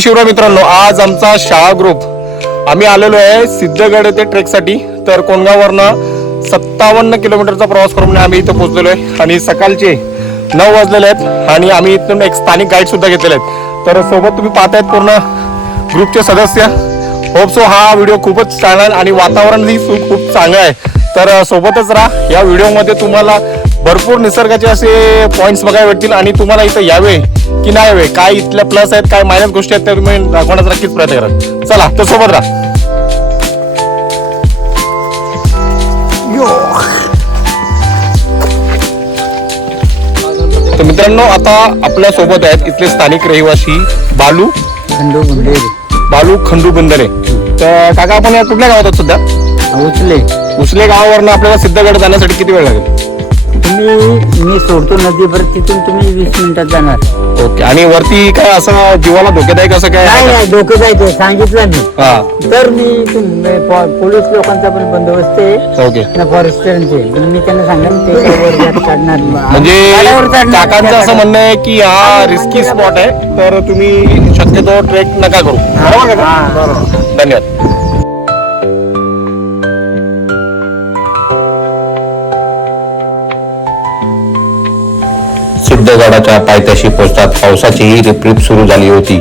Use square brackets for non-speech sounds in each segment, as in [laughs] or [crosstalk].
शिवराय मित्रांनो आज आमचा शाळा ग्रुप आम्ही आलेलो आहे सिद्धगड येथे ट्रेकसाठी. तर कोणगाववरनं सत्तावन्न किलोमीटरचा प्रवास करून आम्ही इथं पोहोचलेलो आहे. आणि सकाळचे नऊ वाजलेले आहेत आणि आम्ही इथून एक स्थानिक गाईड सुद्धा घेतलेले आहेत. तर सोबत तुम्ही पाहतायत पूर्ण ग्रुपचे सदस्य. होप सो हा व्हिडिओ खूपच चांगला आणि वातावरणही सु- खूप चांगलं आहे. तर सोबतच राहा. या व्हिडिओमध्ये तुम्हाला भरपूर निसर्गाचे असे पॉइंट्स बघायला भेटतील आणि तुम्हाला इथं यावे की नाही यावे काय इथल्या प्लस आहेत काय मायनस गोष्टी आहेत त्या तुम्ही दाखवण्याचा नक्कीच प्रयत्न करा. चला तर सोबत राहा. तर मित्रांनो आता आपल्यासोबत आहेत इथले स्थानिक रहिवासी बालू. खंडू बुंदेरी बालू खंडू बंदरे तर काका आपण या कुठल्या गावात आहोत सध्या? उचले. उचले गावावरनं आपल्याला सिद्धगड जाण्यासाठी किती वेळ लागेल? तुम्ही मी सोडतो नदीवर तिथून तुम्ही वीस मिनिटात जाणार. ओके. आणि वरती काय असं जीवाला धोकेदायक असं काय नाही नाही डोकं जायचं सांगितलं मी. तर मी तुम- पो- पोलीस लोकांचा पण बंदोबस्त आहे. ओके. फॉरेस्टरचे मी त्यांना सांगेन ते काय वर जात काढणार म्हणजे गाड्यावर चढणार, काकांचं असं म्हणणं आहे की हा रिस्की स्पॉट आहे तर तुम्ही शक्यतो ट्रेक नका करू. बरोबर का? धन्यवाद. पायथ्याशी पोहोचतात पावसाचीही रिपरिप सुरू झाली होती.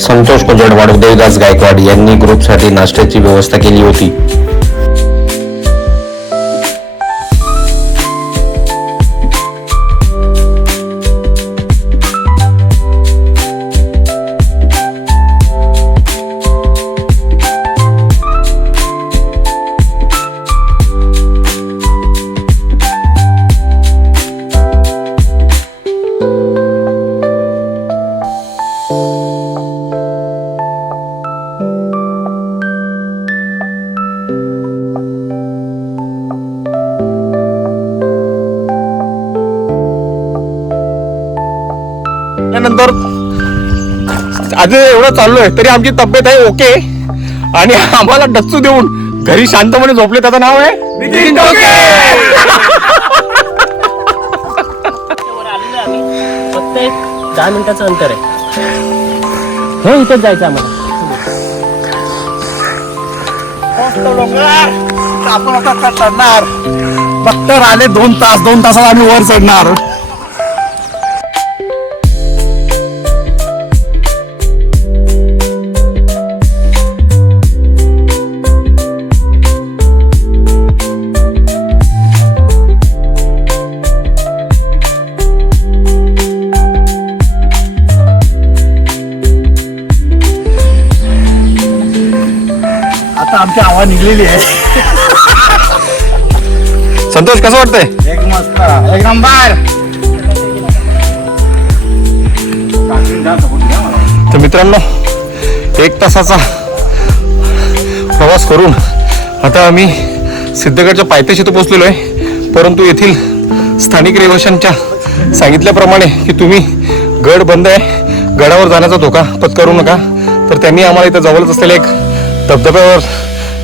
संतोष कोजडवाड उदयदास गायकवाड यांनी ग्रुपसाठी नाश्त्याची व्यवस्था केली होती. त्यानंतर आज एवढं चाललोय तरी आमची तब्येत आहे ओके. आणि आम्हाला डच्चू देऊन घरी शांतपणे झोपले त्याचं नाव आहे नितीन फक्त एक दहा मिनिटाचं अंतर आहे. हो इथेच जायचं आम्हाला. आपण आता चढणार? फक्त आले दोन तास दोन तासात आम्ही वर चढणार. आवाज निघलेली आहे. संतोष कसं वाटतंय? एक मस्त. एक नंबर. तर मित्रांनो एक तासाचा प्रवास करून आता आम्ही सिद्धगडच्या पायथ्याशी तर पोहोचलेलो आहे. परंतु येथील स्थानिक रहिवाशांच्या सांगितल्याप्रमाणे की तुम्ही गड बंद आहे गडावर जाण्याचा धोका पत्करू नका. तर त्यांनी आम्हाला इथं जवळच असलेल्या एक धबधब्यावर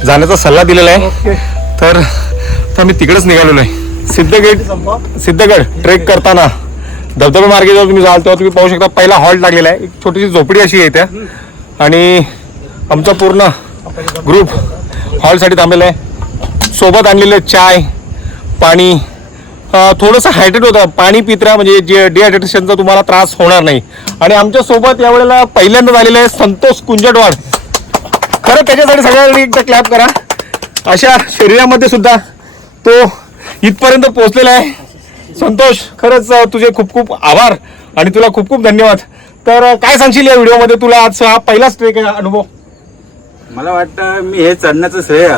जाण्याचा सल्ला दिलेला आहे. तर तर आम्ही तिकडेच निघालेलो आहे सिद्धगड सिद्धगड ट्रेक करताना धबधबा मार्गे जेव्हा तुम्ही जाल तेव्हा तुम्ही पाहू शकता पहिला हॉल्ट लागलेला आहे. एक छोटीशी झोपडी अशी आहे त्या आणि आमचा पूर्ण ग्रुप हॉलसाठी थांबलेला आहे. सोबत आणलेले चाय पाणी. थोडंसं हायड्रेट होतं. पाणी पित राहा म्हणजे जे डिहायड्रेशनचा तुम्हाला त्रास होणार नाही. आणि आमच्यासोबत यावेळेला पहिल्यांदा झालेलं आहे संतोष कुंजटवाड. खरं त्याच्यासाठी सगळ्यांनी एकदा क्लॅप करा. अशा शरीरामध्ये सुद्धा तो इथपर्यंत पोहोचलेला आहे. संतोष खरंच तुझे खूप खूप आभार आणि तुला खूप खूप धन्यवाद. तर काय सांगशील या व्हिडिओमध्ये तुला आज हा पहिलाच ट्रेक आहे अनुभव? मला वाटतं मी हे चढण्याचं श्रेय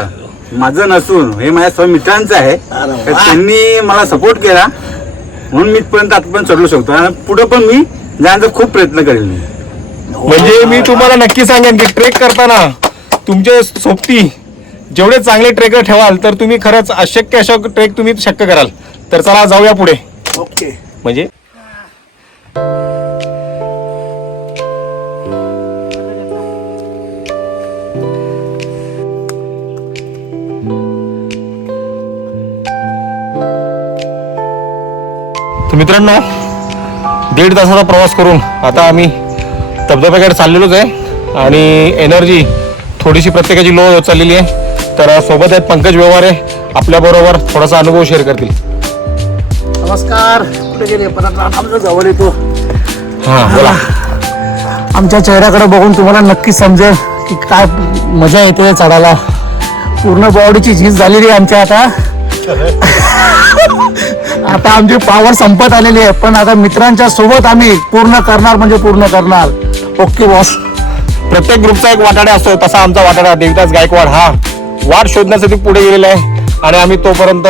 माझं नसून हे माझ्या सर्व मित्रांचं आहे. तर त्यांनी मला सपोर्ट केला. म्हणून मी इथपर्यंत आतापर्यंत चढू शकतो. आणि पुढे पण मी जाण्याचा खूप प्रयत्न करेल मी. म्हणजे मी तुम्हाला नक्की सांगेन की ट्रेक करताना तुमचे सोबती जेवढे चांगले ट्रेकर ठेवाल तर तुम्ही खरंच अशक्य अशा ट्रेक तुम्ही शक्य कराल. तर चला जाऊया पुढे. ओके. म्हणजे? मित्रांनो दीड तासाचा प्रवास करून आता आम्ही धबधब्याकडे चाललेलोच आहे. आणि एनर्जी थोडीशी प्रत्येकाची लो होत चाललेली आहे. तर सोबत आहेत पंकज व्यवहारे. आपल्याबरोबर थोडासा अनुभव शेअर करतील. नमस्कार. कुठे गेले? परत जवळ येतो. हां बोला. आमच्या चेहऱ्याकडे बघून तुम्हाला नक्की समजेल की काय मजा येते चढायला. पूर्ण बॉडीची झीज झालेली आहे आमच्या आता. [laughs] आता आमची पावर संपत आलेली आहे. पण आता मित्रांच्या सोबत आम्ही पूर्ण करणार म्हणजे पूर्ण करणार. ओके बॉस प्रत्येक ग्रुपचा एक वाटाडा असतो तसा आमचा वाटाडा देविदास गायकवाड हा वाट शोधण्यासाठी पुढे गेलेला आहे. आणि आम्ही तोपर्यंत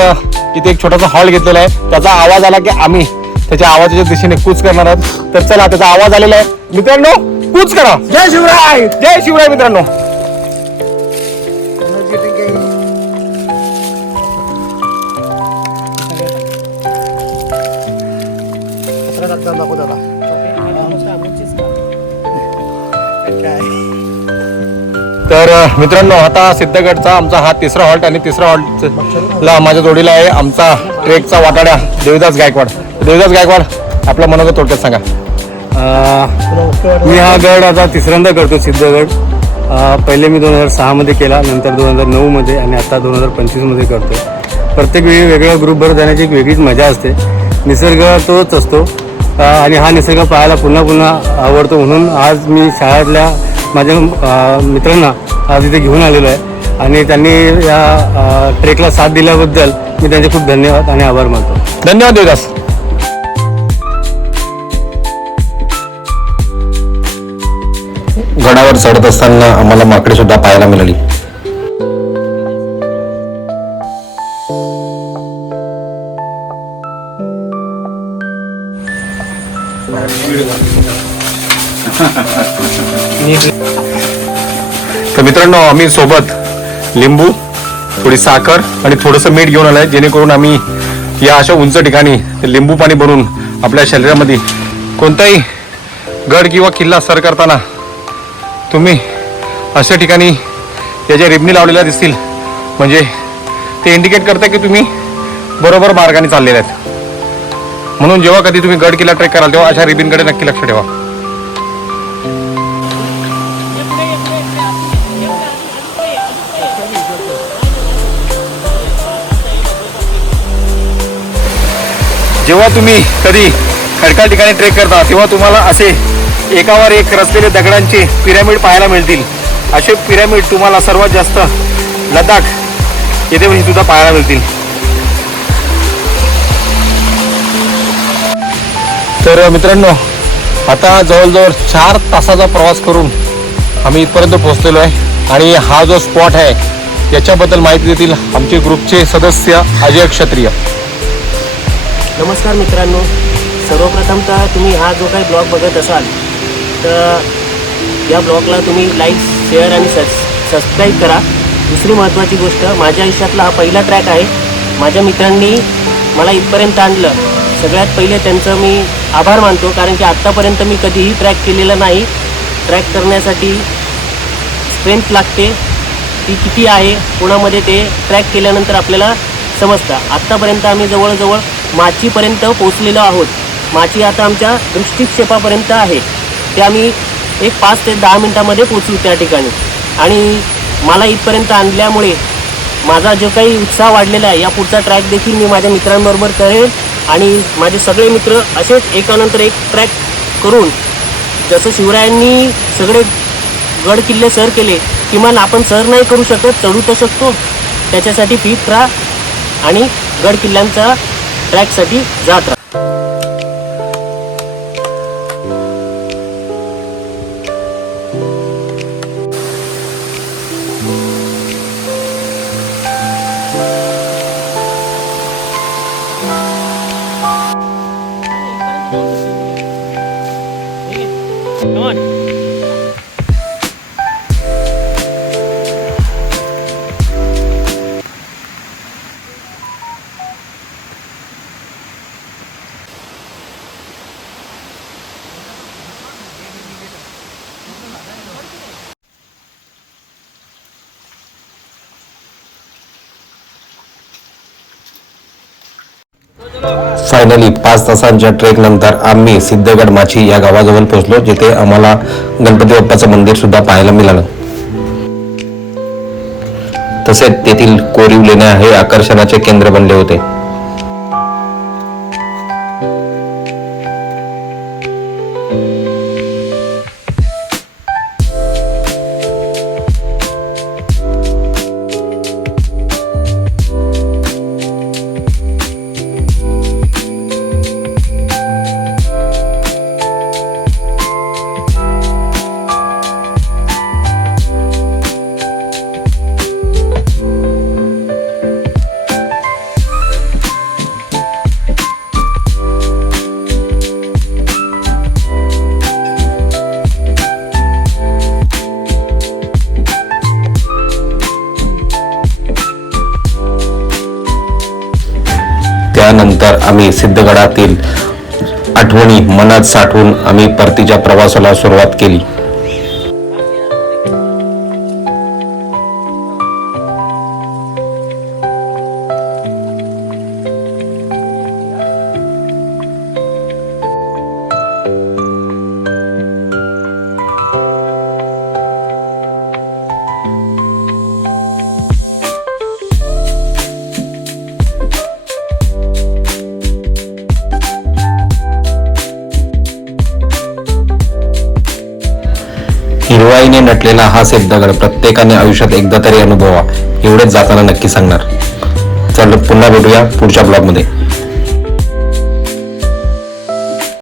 इथे एक छोटासा हॉल घेतलेला आहे. त्याचा आवाज आला की आम्ही त्याच्या आवाजाच्या दिशेने कूच करणार आहोत. तर चला त्याचा आवाज आलेला आहे. मित्रांनो कूच करा. जय शिवराय. जय शिवराय मित्रांनो. तर मित्रांनो आता सिद्धगडचा आमचा हा तिसरा हॉल्ट आणि तिसरा हॉल्टला माझ्या जोडीला आहे आमचा ट्रेकचा वाटाड्या देवीदास गायकवाड. देवदास गायकवाड आपल्या मनोगत थोडक्यात सांगा. मी हा गड आता तिसऱ्यांदा करतो सिद्धगड. पहिले मी दोन हजार सहामध्ये केला नंतर दोन हजार नऊमध्ये आणि आता दोन हजार पंचवीसमध्ये करतो प्रत्येक वेळी वेगळ्या ग्रुपवर जाण्याची एक वेगळीच मजा असते. निसर्ग तोच असतो. आणि हा निसर्ग पाहायला पुन्हा पुन्हा आवडतो म्हणून आज मी शाळेतल्या माझ्या मित्रांना आज इथे घेऊन आलेलो आहे. आणि त्यांनी या ट्रेकला साथ दिल्याबद्दल मी त्यांचे खूप धन्यवाद आणि आभार मानतो. धन्यवाद देवदास गडावर चढत असताना आम्हाला माकडे सुद्धा पाहायला मिळाली. तर मित्रांनो आम्ही सोबत लिंबू थोडी साखर आणि थोडंसं मीठ घेऊन आलंय जेणेकरून आम्ही या अशा उंच ठिकाणी लिंबू पाणी भरून आपल्या शरीरामध्ये कोणताही गड किंवा किल्ला सर करताना तुम्ही अशा ठिकाणी या ज्या रिबनी लावलेल्या दिसतील म्हणजे ते इंडिकेट करतं की तुम्ही बरोबर मार्गाने चाललेले आहेत. म्हणून जेव्हा कधी तुम्ही गड किल्ला ट्रेक कराल तेव्हा अशा रिबीनकडे नक्की लक्ष ठेवा. जेव्हा तुम्ही कधी खडकाळ ठिकाणी ट्रेक करता तेव्हा तुम्हाला असे एकावर एक रचलेले दगडांचे पिरॅमिड पाहायला मिळतील. असे पिरॅमिड तुम्हाला सर्वात जास्त लडाख येथे सुद्धा पाहायला मिळतील. तर मित्रांनो आता जवळजवळ चार तासाचा प्रवास करून आम्ही इथपर्यंत पोहोचलेलो आहे. आणि हा जो स्पॉट आहे याच्याबद्दल माहिती देतील आमचे ग्रुपचे सदस्य अजय क्षत्रिय. नमस्कार मित्रांनो. सर्वप्रथमतः तुम्ही हा जो काही ब्लॉग बघत असाल तर या ब्लॉगला तुम्ही लाईक शेअर आणि सस सबस्क्राईब करा. दुसरी महत्त्वाची गोष्ट माझ्या आयुष्यातला हा पहिला ट्रॅक आहे. माझ्या मित्रांनी मला इथपर्यंत आणलं. सगळ्यात पहिले त्यांचं मी आभार मानतो कारण की आत्तापर्यंत मी कधीही ट्रॅक केलेला नाही. ट्रॅक करण्यासाठी स्ट्रेंथ लागते. ती किती आहे कोणामध्ये ते ट्रॅक केल्यानंतर आपल्याला समजतं. आत्तापर्यंत आम्ही जवळजवळ माचीपर्यंत पोचलेलो आहोत. माची आता आमच्या दृष्टिक्षेपापर्यंत आहे. ते आम्ही एक पाच ते दहा मिनटामध्ये पोचू त्या ठिकाणी. आणि मला इथपर्यंत आणल्यामुळे माझा जो काही उत्साह वाढलेला आहे या पुढचा ट्रॅक देखील मी माझ्या मित्रांबरोबर करेल. आणि माझे सगळे मित्र असेच एकानंतर एक ट्रॅक करून जसं शिवरायांनी सगळे गड किल्ले सर केले किमान आपण सर नाही करू शकत चढू तर शकतो. त्याच्यासाठी फिट राहा आणि गड किल्ल्यांचा ट्रॅकसाठी जात राहा Come on. फायनली पाच तासांच्या ट्रेक नंतर आम्ही सिद्धगड माची या गावाजवळ पोहोचलो जिथे आम्हाला गणपती बाप्पाचं मंदिर सुद्धा पाहायला मिळालं. तसेच तेथील कोरीव लेण्या हे आकर्षणाचे केंद्र बनले होते. आम्ही सिद्धगडातील आठवणी मनात साठवून आम्ही परतीच्या प्रवासाला सुरुवात केली. हिरवाईने नटलेला हा सिद्धगड प्रत्येकाने आयुष्यात एकदा तरी अनुभवा. एवढेच जाताना नक्की सांगणार. चल पुन्हा भेटूया पुढच्या ब्लॉगमध्ये.